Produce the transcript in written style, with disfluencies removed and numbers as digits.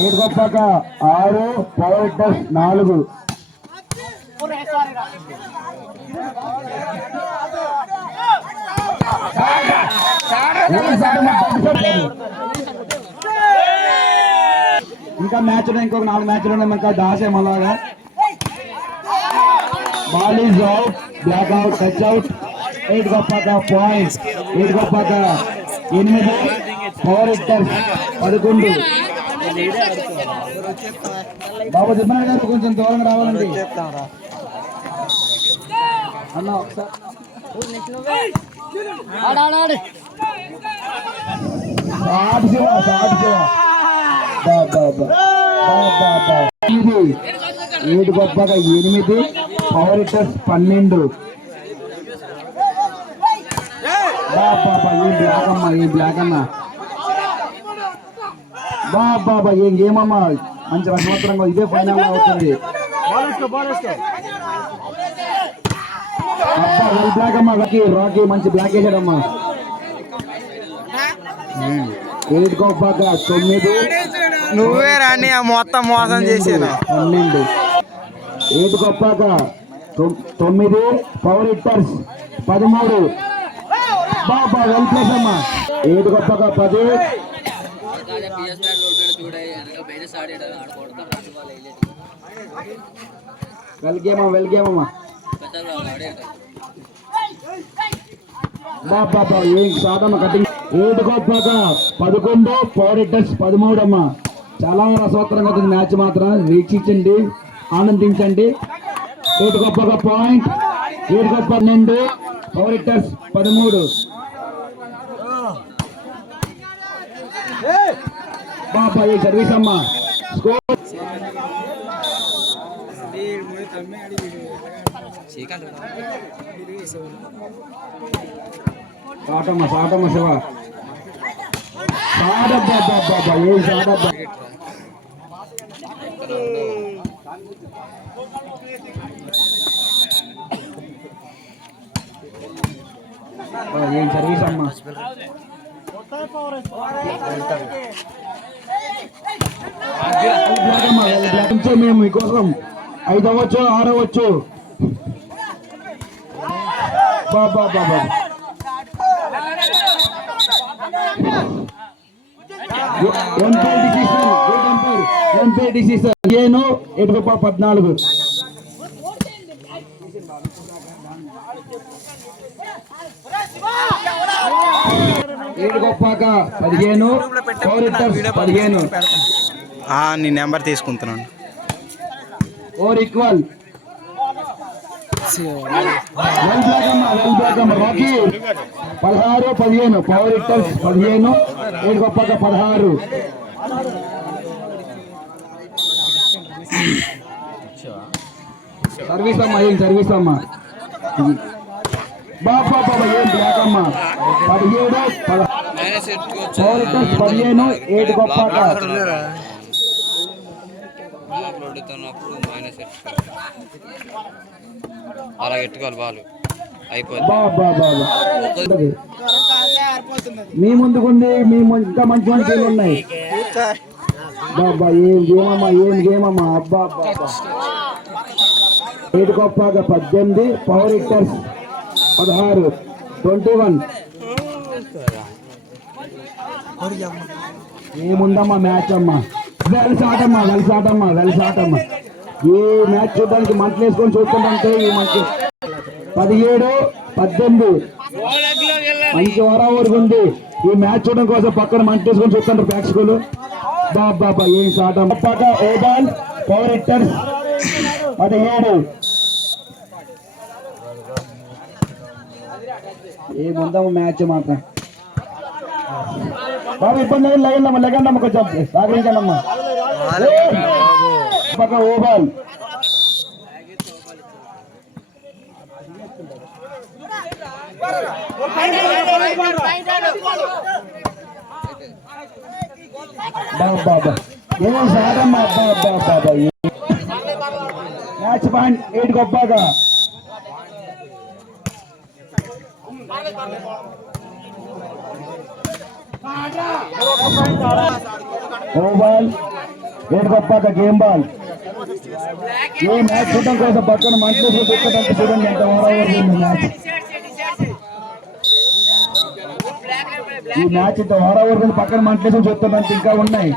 ఏడు గొప్పక 6 power hitters 4 ఇంకా match ఉన్నాయి, ఇంకొక 4 మ్యాచ్లు ఉన్నాయి. ఇంకా దాసేం అలాగా. Ball is out, block out, touch out. 8 గొప్పక పాయింట్. 8 గొప్పక 8 పవర్ హిట్టర్స్ 11. బాబు చెప్పిన గారు కొంచెం దూరంగా రావాలండి అన్న. ఒకసారి శివ 7 గొప్పగా 8 పవర్ హిట్టర్స్ 12. బాబా ఏం బ్లాక్ అమ్మా, ఏం బ్లాక్ అన్న. బాబా ఏం గేమ్ అమ్మా, మంచి రసవత్తరంగా. ఇదే ఫైనల్ అవుతుంది. బ్లాక్ అమ్మా, రాకీ మంచి బ్లాక్ వేసాడమ్మా. 8 గొప్పక 9. నువ్వే రాని మొత్తం మోసం చేసేనా. 12. 8 గొప్పక 9 పవర్ హిట్టర్స్ 13. బాబా వెల్ ప్లేస్ అమ్మా. 7 గొప్పక 10. వెల్ గేమ్ అమ్మా. బాబా ఏం సాధమ్మ కటింగ్. 7 గొప్పక 11 పవర్ హిట్టర్స్ 13 అమ్మా. చాలా రసవత్తరంగా అవుతుంది మ్యాచ్. మాత్రం వీక్షించండి, ఆనందించండి. 7 గొప్పక పాయింట్. 7 గొప్ప 12 పవర్ హిట్టర్స్ 13. బాబా ఏ సర్వీస్ అమ్మా. స్కోర్ సాటమ్మ శివ. సాడబ్బా ఏం సాడబ్బా. ఏం సర్వీస్ అమ్మా. మేము మీకోసం 5 అవ్వచ్చు, 6 అవ్వచ్చు. బాబా 8 గొప్ప 14. 7 గొప్పక 15 పవర్ హిట్టర్స్ 15. నీ నెంబర్ తీసుకుంటున్నాను. 4 equal. Rocky 16 15 power hitters 15. 7 గొప్పక 16. Service అమ్మా, ఏం సర్వీస్ అమ్మా. బాబా ఏం బ్లాక్ అమ్మా. 17 పవర్ హిట్టర్స్ 15. 7 గొప్పక. అలా ఎట్టుకోవాలి బాలు అయిపోయింది. మీ ముందుకుంది, మీ ఇంకా మంచి మంచి గేమ్లు ఉన్నాయి. బాబా ఏం గేమ్ అమ్మా. అబ్బా 7 గొప్పక 18 పవర్ హిట్టర్స్ 16. 21. ఏముందమ్మా మ్యాచ్ అమ్మా. వెలిసాటమ్మా. ఈ మ్యాచ్ చూడడానికి మంటలు వేసుకొని చూస్తుంటే ఈ మంచి 17 18 మంచి వరకు ఉంది. ఈ మ్యాచ్ చూడడం కోసం పక్కన మంటలు వేసుకొని చూస్తుంటారు ప్రేక్షకులు. బాబా ఏం సాటం. ఓబాల్ పవర్ హిట్టర్స్ 17. ఏముందమ్మా మ్యాచ్ మాత్రం. బాబు ఇబ్బంది లెగండమ్మా కొంచెం సహకరించండమ్మా. పక్క ఓబాల్. బాబా ఏమో సారమ్మా. బాబా మ్యాచ్ పాయింట్ 8 గొప్పగా. ఓవల్ గేట్ తప్పాక గేమ్ బాల్. ఈ మ్యాచ్ చూడటం కోసం పక్కన మంటలేసుకొని చూడటానికి చూడండి ఎంత ఓవర్ మ్యాచ్. ఈ మ్యాచ్ ఇంత ఓవర్ పక్కన మంటలేసుకొని చూడటానికి ఇంకా ఉన్నాయి.